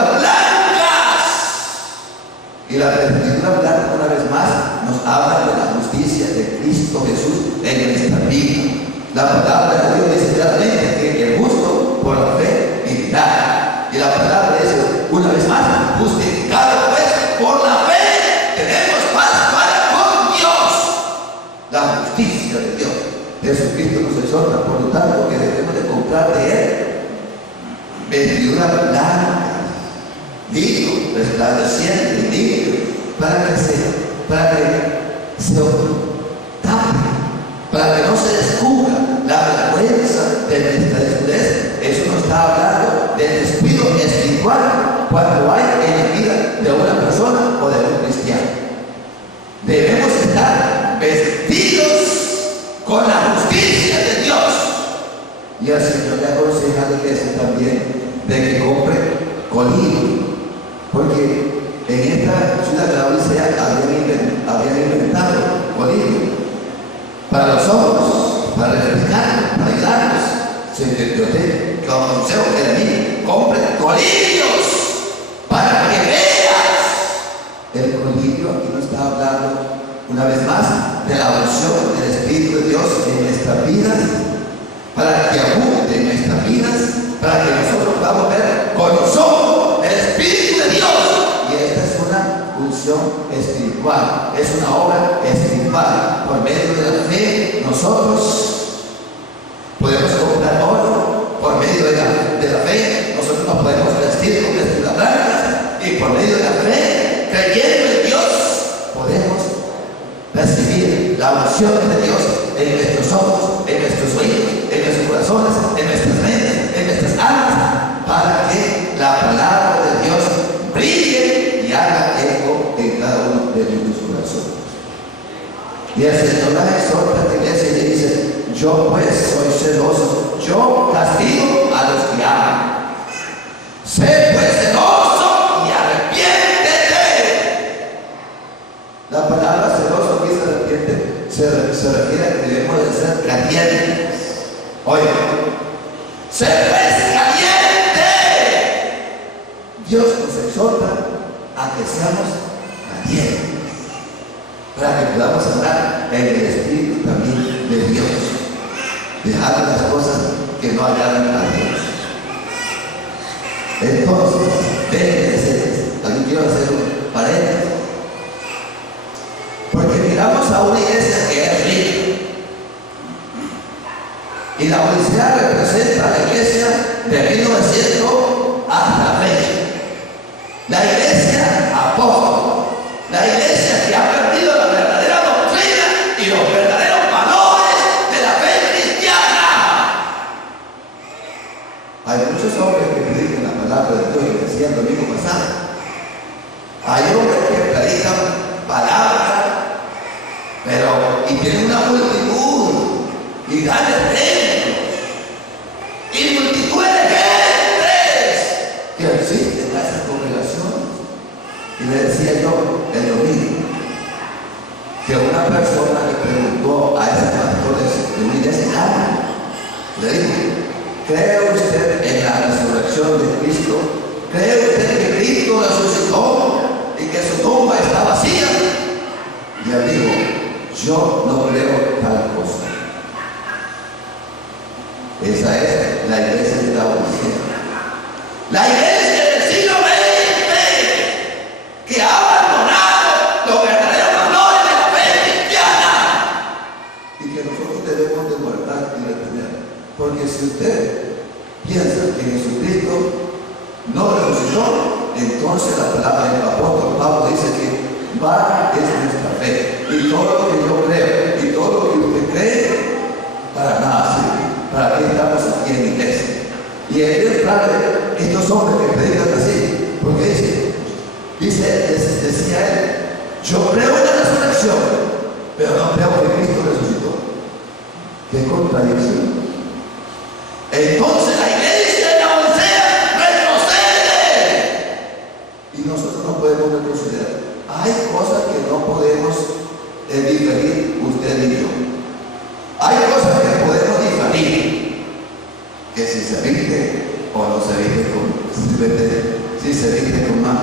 vestiduras blancas. Y la vestidura blanca, una vez más, nos habla de la justicia de Cristo Jesús en nuestra vida. La palabra de Dios dice claramente que el justo por la fe vivirá. Y la palabra dice, una vez más, justificado pues por la fe, tenemos paz para con Dios. La justicia de Dios. Jesucristo nos exhorta, por lo tanto, que debemos de comprar de Él vestiduras blancas, digno, resplandeciente, digno, para que se tape, para que no se descubra la vergüenza de nuestra desnudez. Eso nos está hablando del despido espiritual cuando hay en la vida de una persona o de un cristiano. Debemos estar vestidos con la justicia de Dios. Y el Señor le aconseja a la iglesia también de que compre colirio, porque en esta ciudad de la Odisea habían inventado colirio para los ojos, para refrescar, para ayudarnos. Se entendió usted que un consejo que le di, compre colirios para que veas. El colirio aquí nos está hablando una vez más de la unción del Espíritu de Dios en nuestras vidas, para que abunde en nuestras vidas, para que nosotros podamos ver con los ojos el Espíritu de Dios. Y esta es una unción espiritual, es una obra espiritual. Por medio de la fe nosotros podemos comprar oro, por medio de la fe nosotros nos podemos vestir con vestiduras blancas, y por medio de la fe, creyendo en Dios, podemos recibir la unción de Dios en nuestros ojos, en nuestros oídos, en nuestros corazones, en nuestras mentes, en nuestras almas, para que la palabra de Dios brille y haga eco en cada uno de nuestros corazones. Y el Señor la exhorta a la iglesia y le dice: yo pues soy celoso, yo castigo a los que aman. Sé pues celoso y arrepiéntete. La palabra celoso aquí se refiere a que debemos de ser calientes. Oye, sé pues caliente. Dios nos exhorta a que seamos calientes, para que podamos andar en el Espíritu también de Dios, dejar las cosas que no agradan a Dios. Entonces, aquí quiero hacer un paréntesis, porque miramos a una iglesia que es rica, y la Odisea representa a la iglesia de 1900 hasta la fecha, la iglesia apóstol, la iglesia que ha perdido la verdadera doctrina y los verdaderos valores de la fe cristiana. Hay muchos hombres que predican la palabra de Dios, y decía el domingo pasado, hay hombres que predican palabra, pero y tienen una multitud y grandes templos y multitudes de gentes que existen en esas congregaciones. Y le decía yo el domingo que una persona le preguntó a esos pastores de una iglesia, le dijo: ¿cree usted en la resurrección de Cristo? ¿Cree usted que Cristo resucitó y que su tumba está vacía? Y él dijo: yo no creo tal cosa. Esa es la iglesia de la Odisea, la iglesia del siglo XX, que ha abandonado los verdaderos valores de la fe cristiana, y que nosotros debemos de guardar y retener. Porque si usted piensa que Jesucristo no resucitó, entonces la palabra del apóstol Pablo dice que vana es nuestra fe, y todo lo que yo creo y todo lo que usted cree, para nada sirve. ¿Para qué estamos aquí en la iglesia? Y él trae estos hombres que predican así, porque decía él: yo creo en la resurrección, pero no creo que Cristo resucitó. ¡Qué contradicción! Entonces la iglesia de la Odisea retrocede, y nosotros no podemos retroceder. Hay cosas que no podemos diferir usted y yo. Hay cosas que podemos diferir, que si se viste o no se viste si se viste con más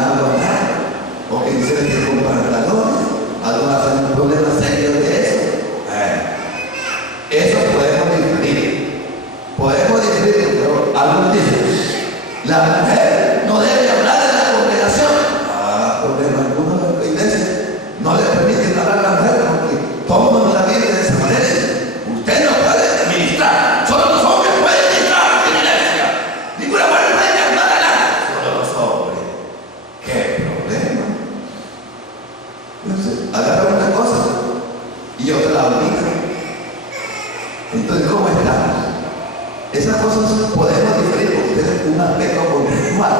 agua, o que se viste con pantalones, algunas hacen un problema serio de eso. Eso podemos diferir, pero algunos dicen, la mujer no debe hablar en la congregación. Problema alguno de la iglesia no le permiten hablar a la mujer porque toman la Biblia de esa manera. Usted no puede ministrar, solo los hombres pueden ministrar en la iglesia. Ninguna mujer puede hablar a nadie, solo los hombres. ¿Qué problema? Entonces, agarran una cosa y otra la olvidan. Entonces, ¿cómo estamos? Esas cosas podemos diferir porque es un aspecto contextual,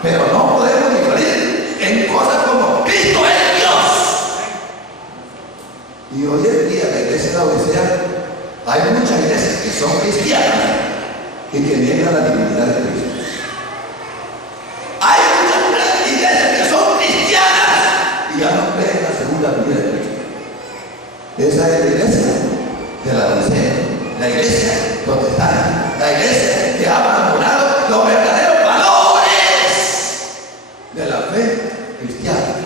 pero no podemos diferir en cosas como Cristo es Dios. Y hoy en día la iglesia de la Odisea, hay muchas iglesias que son cristianas y que niegan la divinidad de Cristo. Hay muchas iglesias que son cristianas y ya no creen en la segunda venida de Cristo. Esa es la iglesia de la Odisea, la iglesia protestante, la iglesia que ha abandonado los verdaderos valores de la fe cristiana.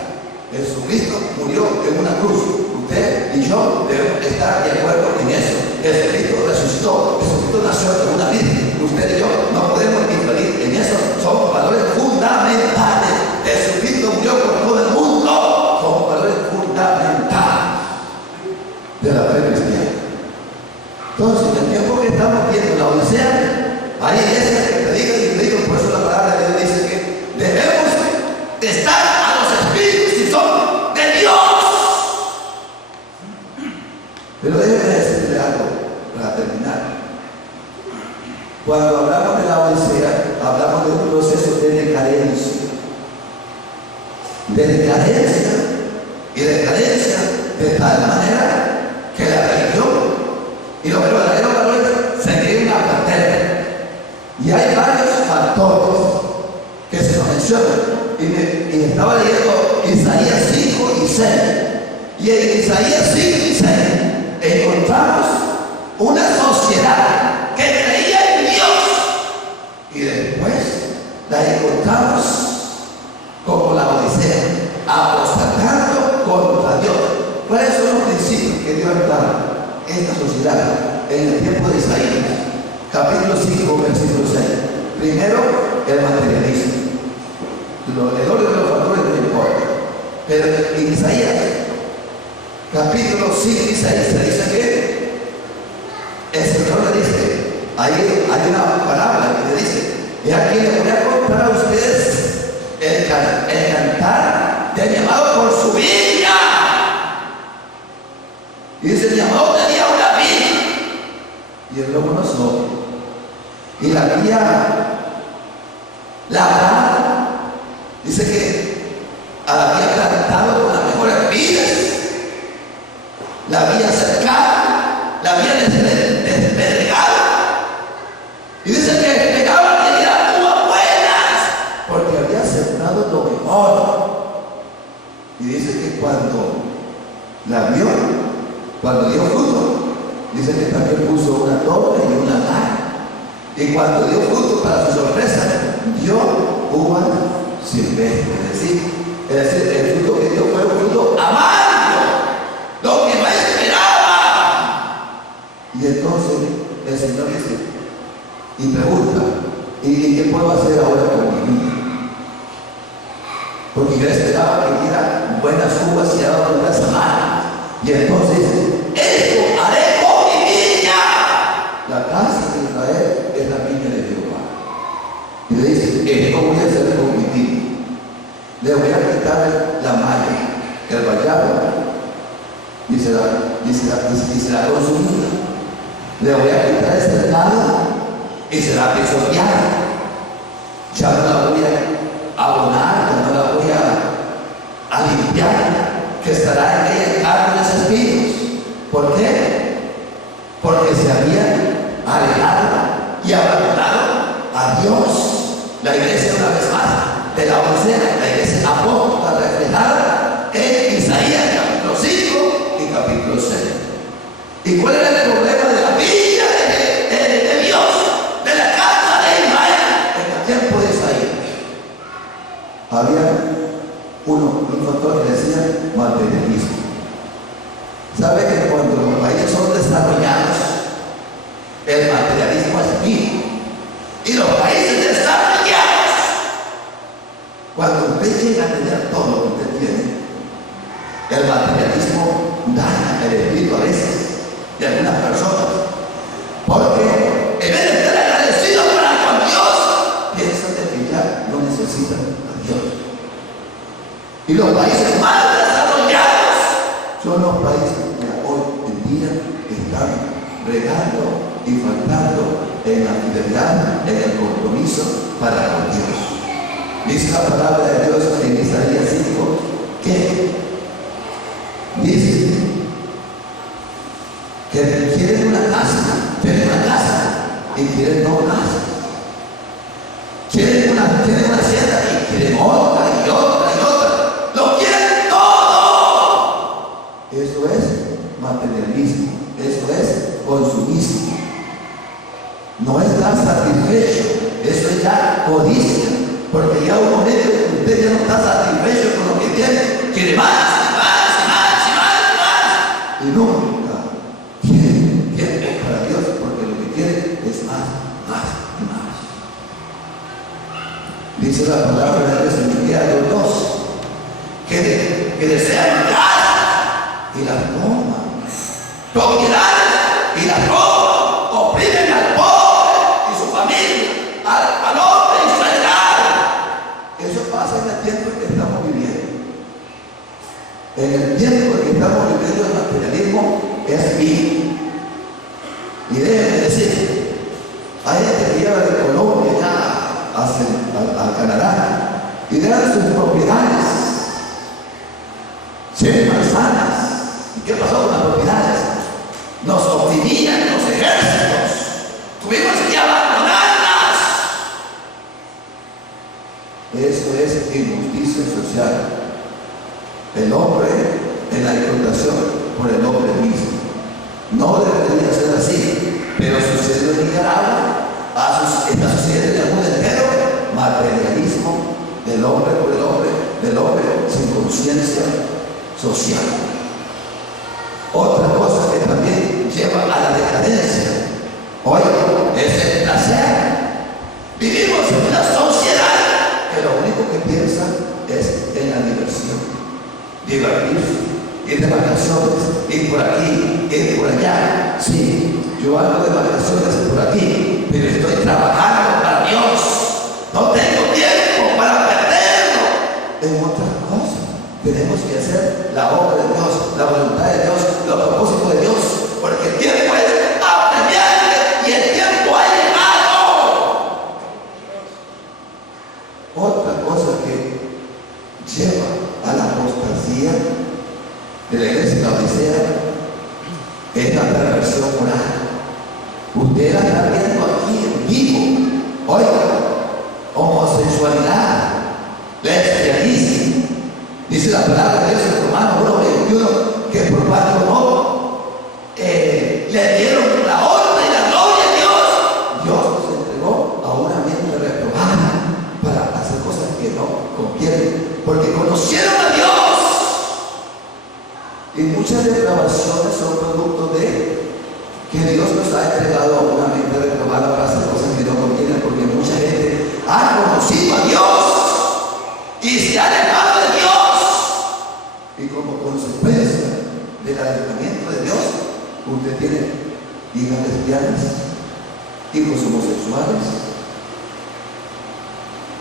Jesucristo murió en una cruz. Usted y yo debemos estar de acuerdo en eso. Jesucristo resucitó, Jesucristo nació de una virgen. Usted y yo no podemos diferir en eso. Son valores fundamentales. Jesucristo murió por todo el mundo. Son valores fundamentales de la fe cristiana. Entonces, en el tiempo que estamos viendo la Odisea, hay iglesias que predican y predican, por eso la palabra de Dios dice que debemos estar a los espíritus y son de Dios. Pero déjeme decirle algo para terminar. Cuando hablamos de la Odisea, hablamos de un proceso de decadencia. Y decadencia de tal manera que la religión y los verdaderos valores se quieren apater. Y hay varios factores que se nos mencionan. Y estaba leyendo Isaías 5 y 6. Y en Isaías 5 y 6 encontramos una sociedad que creía en Dios. Y después la encontramos como la Odisea, apostatando contra Dios. ¿Cuáles son los principios que Dios da esta sociedad en el tiempo de Isaías? Capítulo 5, versículo 6. Primero, el materialismo. El orden de los factores no importa. Pero en Isaías, capítulo 5 y 6, se dice que el Señor le dice, ahí hay una palabra que le dice, y aquí les voy a contar a ustedes el cantar del llamado por su Biblia. Y dice, el llamado tenía una vida y el lobo no solo. Y la había labrada. Dice que la había plantado con las mejores vidas, la había cercado, la había despedregado. Y dice que despegaba que eran uvas buenas porque había sembrado lo mejor. Y dice que cuando la vio, cuando dio fruto, dice que también puso una torre y una gana. Y cuando dio fruto, para su sorpresa, dio uvas silvestres. Es decir, el fruto que dio fue un fruto amargo, lo que no esperaba. Y entonces el Señor dice, y pregunta, ¿y qué puedo hacer ahora con mi vida? Porque yo esperaba que diera buenas uvas y ahora unas amargas. Y entonces dice, esto haré con mi viña. La casa de Israel es la viña de Jehová. Y le dice, esto voy a hacer con mi viña. Le voy a quitar la malla, el vallado, y será consumida. Le voy a quitar el cercado y será pisoteada. Ya no la voy a abonar, ya no la voy a limpiar, que estará en ella árboles espinos. ¿Por qué? Porque se había alejado y abandonado a Dios. La iglesia, una vez más, de la Odisea, la iglesia apóstata reflejada en Isaías capítulo 5 y capítulo 6. ¿Y cuál era el problema de la vida de Dios, de la casa de Israel en el tiempo de Isaías? había un factor que decía materialismo. ¿Sabe que cuando los países son desarrollados, el materialismo es vivo? Y los países desarrollados, cuando usted llega a tener todo lo que usted tiene, el materialismo daña el espíritu a veces de algunas personas, porque en vez de estar agradecidos con Dios, piensan que ya no necesitan a Dios. Y los países más desarrollados son los países que hoy en día están regando y faltando en la fidelidad, en el compromiso para con Dios. Dice la palabra de Dios en Isaías 5 que dice que quieren una casa y quieren no casa. Quieren una hacienda y quieren otra y otra y otra. Lo quieren todo. Eso es materialismo, eso es consumismo. No estar satisfecho, eso es ya codicia, porque ya un momento que usted ya no está satisfecho con lo que tiene, quiere más y más y más y más y más, y nunca quiere tiempo para Dios, porque lo que quiere es más y más. Dice la palabra de Dios en Efesios 2 que desean casa y las toman, propiedades y las roban, oprimen al pobre y su familia, al hombre y su heredad. Eso pasa en el tiempo en que estamos viviendo. En el tiempo en que estamos viviendo, el materialismo es vivo. Y déjenme decir, hay gente que lleva de Colombia ya a Canadá y dan sus propiedades, 100 manzanas. ¿Y qué pasó con las propiedades? Nos oprimían los ejércitos, tuvimos que abandonarlas. Eso es injusticia social. El hombre en la explotación por el hombre mismo. No debería ser así, pero sucedió en Nicaragua, está sucediendo en el mundo entero. Materialismo del hombre por el hombre, del hombre sin conciencia social. Otra cosa que también lleva a la decadencia hoy es el placer. Vivimos en una sociedad que lo único que piensa es en la diversión, divertirse, ir de vacaciones, ir por aquí, ir por allá. Sí, yo ando de vacaciones por aquí, pero estoy trabajando para Dios. No tengo tiempo para perderlo en otras cosas. Tenemos que hacer la obra de Dios, la voluntad de Dios, los propósitos de Dios, porque el tiempo es apremiante y el tiempo ha llegado. Otra cosa que lleva a la apostasía de la iglesia de la Odisea es la perversión moral. Usted la está viendo aquí en vivo. Oiga, homosexualidad, lesbianismo. Dice la palabra de Dios en Romanos 1:21 que por cuanto no le dieron la honra y la gloria a Dios, Dios nos entregó a una mente reprobada para hacer cosas que no convienen, porque conocieron a Dios. Y muchas depravaciones son producto de que Dios nos ha entregado a una mente reprobada para hacer cosas que no convienen, porque mucha gente ha conocido a Dios y se ha alejado de Dios. Y como consecuencia del alejamiento de Dios, usted tiene hijas lesbianas, hijos homosexuales,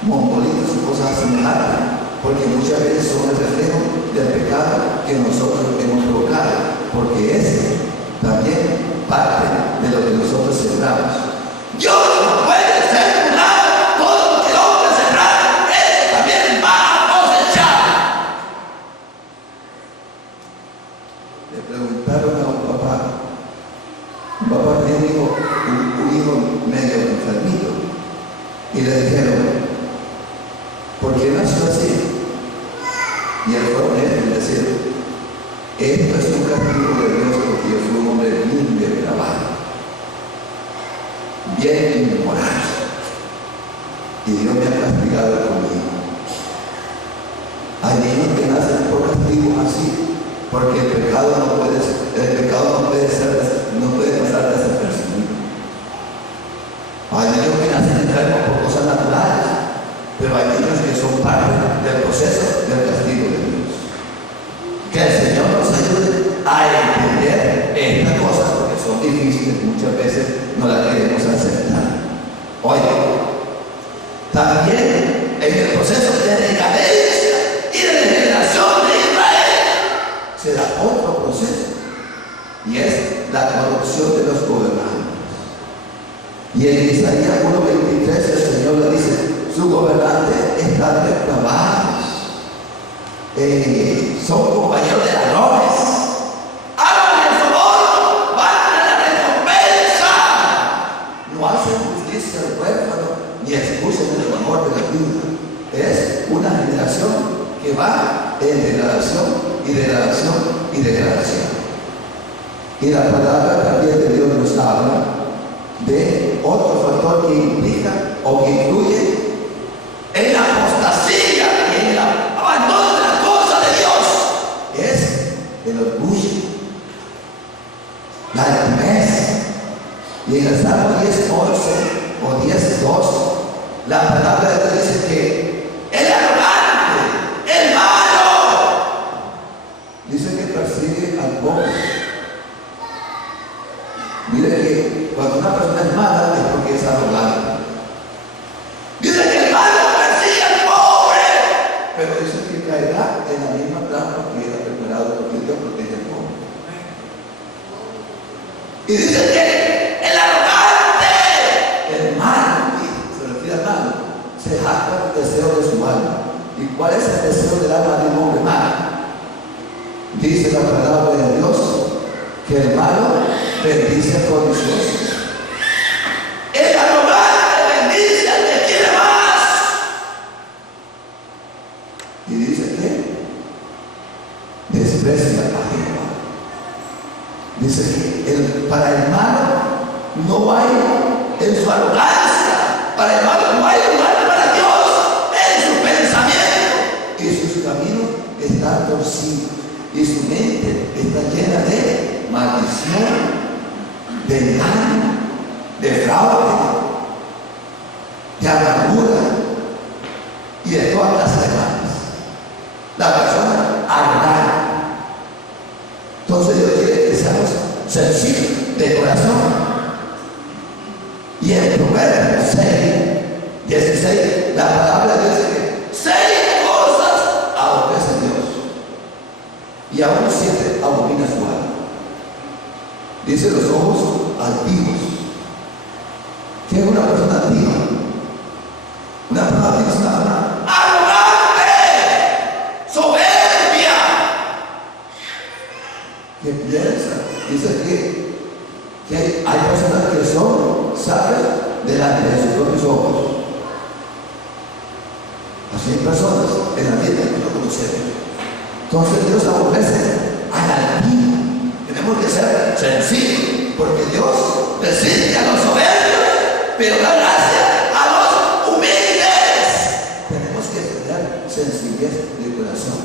mongolitos y cosas semejantes, porque muchas veces son el reflejo del pecado que nosotros hemos provocado, porque es también parte de lo que nosotros sembramos. Dios no puede sembrar todo lo que el hombre sembra, él también va a cosechar. Le preguntaron a un papá tenía un hijo medio enfermito, y le dijeron, ¿por qué nació así? Y él fue honesto y decía, esto es un castigo de Dios porque yo soy un hombre bien depravado, bien inmoral, y Dios me ha castigado conmigo. Hay niños que nacen por castigo así, porque el pecado no puede pasar desapercibido. Hay niños que nacen enfermos por cosas naturales, pero hay niños que son parte del proceso del castigo de Dios. Que el Señor nos ayude a entender estas cosas, porque son difíciles, muchas veces no las queremos aceptar. Oye, también en el proceso de decadencia y de degeneración de Israel se da otro proceso, y es la corrupción de los gobernantes. Y en Isaías 1:23 el Señor le dice: sus gobernantes están depravados, son compañeros de ladrones, hablan el soborno, van a la recompensa, no hacen justicia al huérfano ni expulsan el amor de la vida. Es una generación que va en degradación y degradación y degradación. Y la palabra también de Dios nos habla de otro factor que implica o que incluye en la apostasía y en el abandono de las cosas de Dios. Es el orgullo, la altivez. Y en el Salmo 10:11 o 10:2, la palabra de Dios dice que el arrogante, el malo, dice que persigue al pobre. Mire que cuando una persona es mala es porque es arrogante. Dice que el malo persigue al pobre, pero dice que caerá en la misma trampa que era preparado porque Dios protege al pobre. Y dice que el arrogante, el malo, se refiere al malo, se jacta del deseo de su alma. ¿Y cuál es el deseo del alma de un hombre malo? Dice la palabra de Dios que el malo bendice al codicioso. El arrogante bendice al que quiere más. Y dice que desprecia a Jehová. Dice que para el malo no hay, en su arrogancia, para el malo no hay lugar para Dios en su pensamiento. Y sus caminos están torcidos. Y su mente está llena de maldición, de engaño, de fraude, de amargura y de todas las demás. La persona arrogante. Entonces Dios quiere que seamos sencillos de corazón. Y en Proverbios 6:16, la palabra de Dios dice que 6 cosas aborrece Dios, y aún 7 abomina su alma. Dice los ojos altivos. ¿Qué es una persona altiva? Una persona altiva es una persona arrogante, soberbia, que piensa. Dice que hay personas que son sabias delante de sus propios ojos. Así hay personas en la vida que no conocemos. Entonces Dios aborrece al altivo. Tenemos que ser sencillos, porque Dios resiste a los soberbios, pero da gracia a los humildes. Tenemos que tener sencillez de corazón.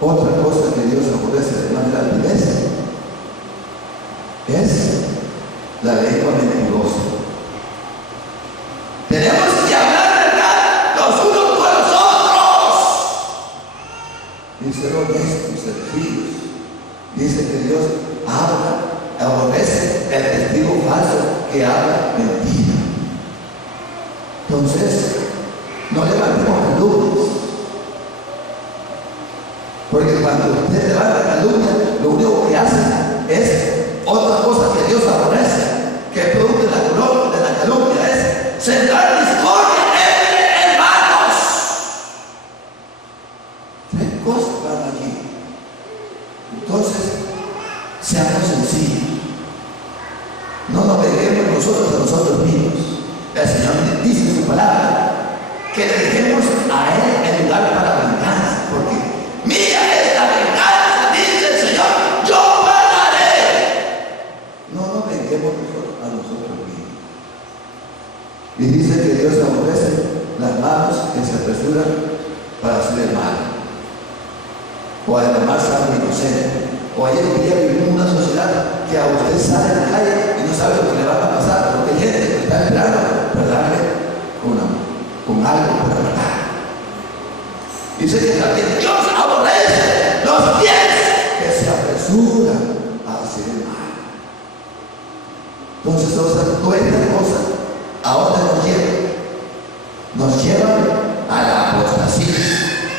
Otra cosa que Dios aborrece, además de la altivez, es la lengua mentirosa. Tenemos que hablar verdad los unos con los otros y ser honestos, sencillos. Dice que Dios aborrece el testigo falso que habla mentira. Entonces, no levantemos calumnias, porque cuando usted levanta calumnia, lo único que hace es otra cosa que Dios aborrece, que es producto de la calumnia, es sembrar discordia entre hermanos. 3 cosas van allí. Entonces, seamos sencillos. No nos peguemos nosotros a nosotros mismos. El Señor dice en su palabra que le dejemos a Él el lugar para venganza, porque mía es la venganza, dice el Señor, yo pagaré. No nos venguemos a nosotros mismos. Y dice que Dios aborrece las manos que se apresuran para hacer el mal, o a derramar sangre inocente. O ayer en día vivimos en una sociedad que a usted sale en la calle y no sabe lo que le va a pasar, porque hay gente que está esperando para darle con algo para matar. Dice que también Dios aborrece los pies que se apresuran a hacer el mal. Entonces, toda esta cosa ahora nos llevan a la apostasía,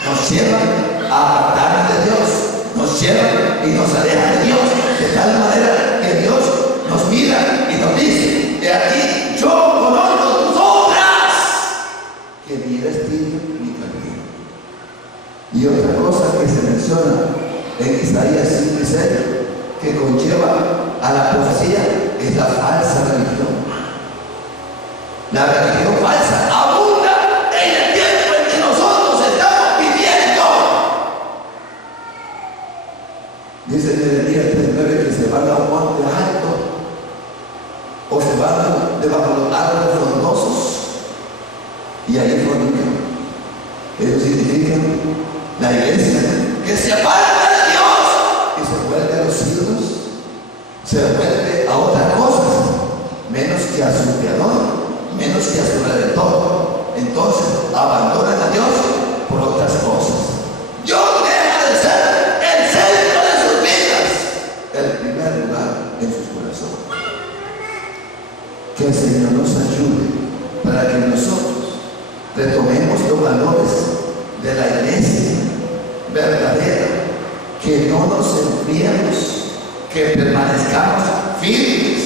nos llevan a apartarnos de Dios, nos llevan y nos alejan de Dios, de tal manera que Dios nos mira y nos dice: de aquí yo conozco tus obras, que ni eres tibio ni caliente. Y otra cosa que se menciona en Isaías 5:6, que conlleva a la apostasía, es la falsa religión. La religión falsa abunda en el tiempo en que nosotros estamos viviendo. Dice Jeremías 3:9 que se van a un monte alto o se van debajo de los árboles frondosos y ahí fornican. Eso significa la iglesia que se aparta de Dios y se vuelve a los ídolos, se vuelve a otras cosas menos que a su creador, menos que a su redentor. Entonces abandonan a Dios por otras cosas. Dios deja de ser el centro de sus vidas, el primer lugar en sus corazones. Que el Señor nos ayude para que nosotros retomemos los valores de la iglesia verdadera, que no nos enfriemos, que permanezcamos firmes,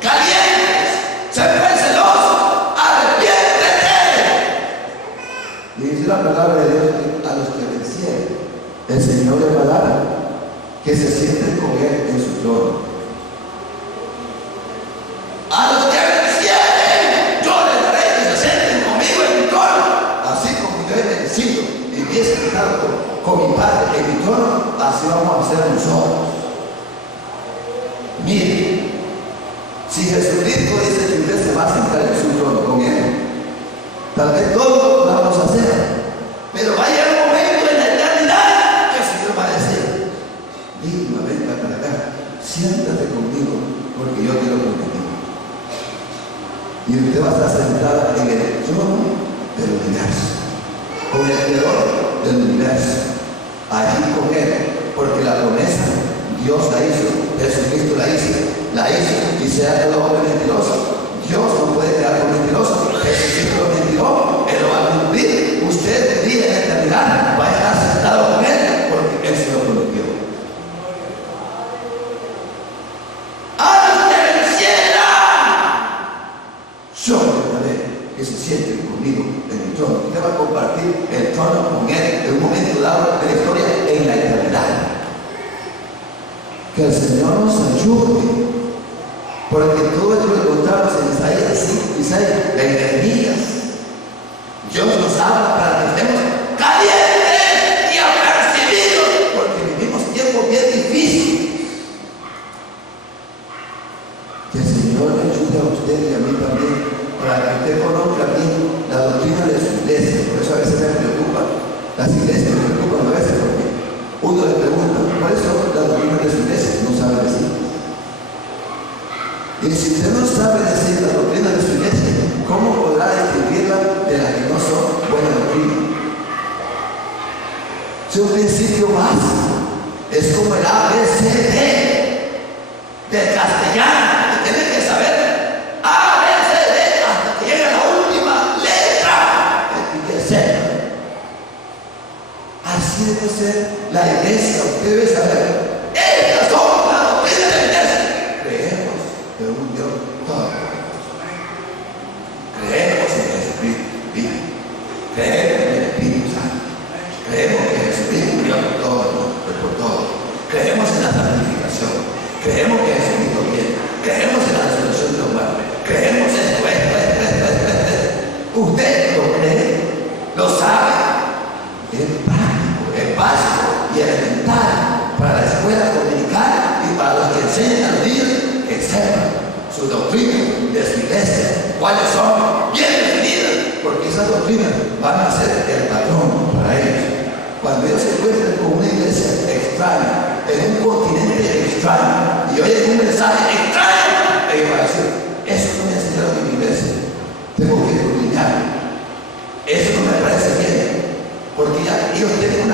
calientes, siempre celosos, arrepiéntete. Dice la palabra de Dios que a los que vencieren, el Señor les va a dar que se sienten con Él en su trono. A los que vencieren, yo les daré que se sienten conmigo en mi trono, así como yo he vencido y me he sentado con mi Padre en mi trono, así vamos a hacer nosotros. Mire, si Jesucristo dice que usted se va a sentar en su trono con Él, tal vez todos lo vamos a hacer, pero va a llegar un momento en la eternidad que el Señor va a decir: Digma, venga para acá, siéntate conmigo, porque yo quiero contigo. Y usted va a estar sentado en el trono del universo, con el creador del universo, allí con Él, porque la promesa Dios la hizo, Jesucristo la hizo, y sea todo hombre mentiroso. Dios no puede quedar con mentiroso. Jesucristo lo mentiró, Él lo va a cumplir. Usted, día en la eternidad, va a estar sentado con Él, porque Él se lo prometió. ¡A los que vencieran! Yo les daré que se sienten conmigo en el trono. Usted va a compartir el trono con Él en un momento dado de la historia en la eternidad. Que el Señor nos ayude, porque todo esto que encontramos en Isaías 5:6, en Jeremías, Dios nos habla para que estemos calientes y apercibidos, porque vivimos tiempos bien difíciles. Que el Señor le ayude a usted y a mí también, para que usted conozca bien la doctrina de su iglesia. Por eso a veces me preocupa, las iglesias me preocupan a veces, porque uno le pregunta: ¿cuáles son las doctrinas de su iglesia? No sabe decir. Y si usted no sabe decir la doctrina de su iglesia, ¿cómo podrá distinguirla de las que no son buena doctrina? Es un principio básico, es como el ABCD del castellano, que tiene que saber ABCD hasta que llegue a la última letra que sea. Así debe ser la iglesia. Usted debe saber: estas son las doctrinas de la iglesia. Creemos en un Dios todopoderoso. Creemos en Jesucristo vivo. Creemos en el Espíritu Santo. Creemos que Jesucristo murió por todo, por todo. Creemos en la santificación. Creemos que Jesucristo viene. Creemos en la resurrección de los muertos. Creemos en esto. Usted lo cree, lo sabe. Es básico y elemental para la escuela dominical y para los que enseñan a los niños, que sepan su doctrina de su iglesia, cuáles son bien definidas. doctrinas van a ser el patrón para ellos. Cuando ellos se encuentren con una iglesia extraña, en un continente extraño, y oyen un mensaje extraño, ellos van a decir, eso no me enseñaron en mi iglesia, tengo que escudriñar. Eso no me parece bien, porque ya ellos tienen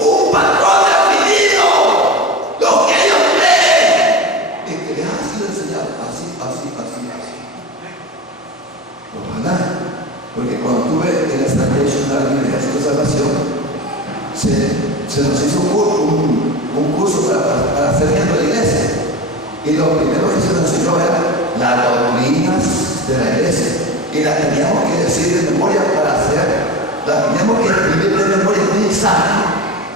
un patrón definido, lo que ellos creen, y que les ha sido enseñado así. Ojalá, porque cuando tuve en esta tradicional de Ejército de Salvación, se nos hizo un curso para hacer miembro de la iglesia. Y lo primero que se nos enseñó era las doctrinas de la iglesia. Y las teníamos que decir de memoria las teníamos que escribir de memoria en un examen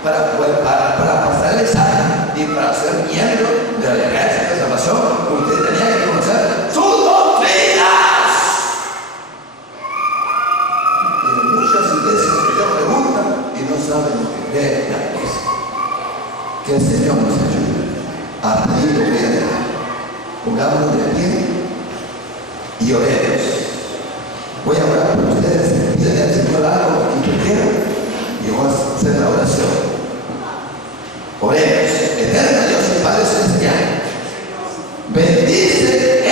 para pasar el examen y para ser miembro de la Iglesia de Salvación. Usted tenía que conocer sus doctrinas. Y en muchas iglesias que yo preguntan y no saben lo que cree la iglesia. Que el Señor nos ayude a pedir lo que pongámonos de pie y oremos. Voy a orar por ustedes, piden al Señor algo que quieran y vamos a hacer la oración. Oremos. Eterno Dios y Padre Celestial, bendice